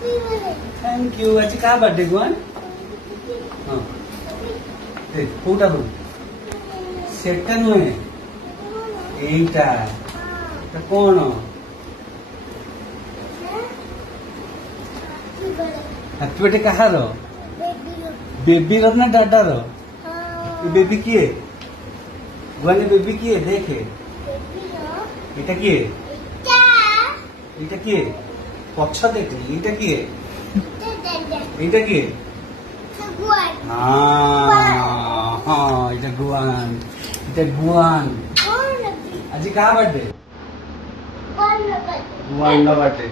Thank you. आज क्या birthday Guan? हाँ कोटा दो सेटा नुहे एटा कौन हैप्पी बर्थडे कहार बेबी ना डाडा रो बेबी किए गुआनी बेबी किए देखे এটা কি এটা কি পছ দেখি এটা কি এটা কি গুয়ান হ্যাঁ এটা গুয়ান আজি কা বার্থডে গুয়ান না বার্থডে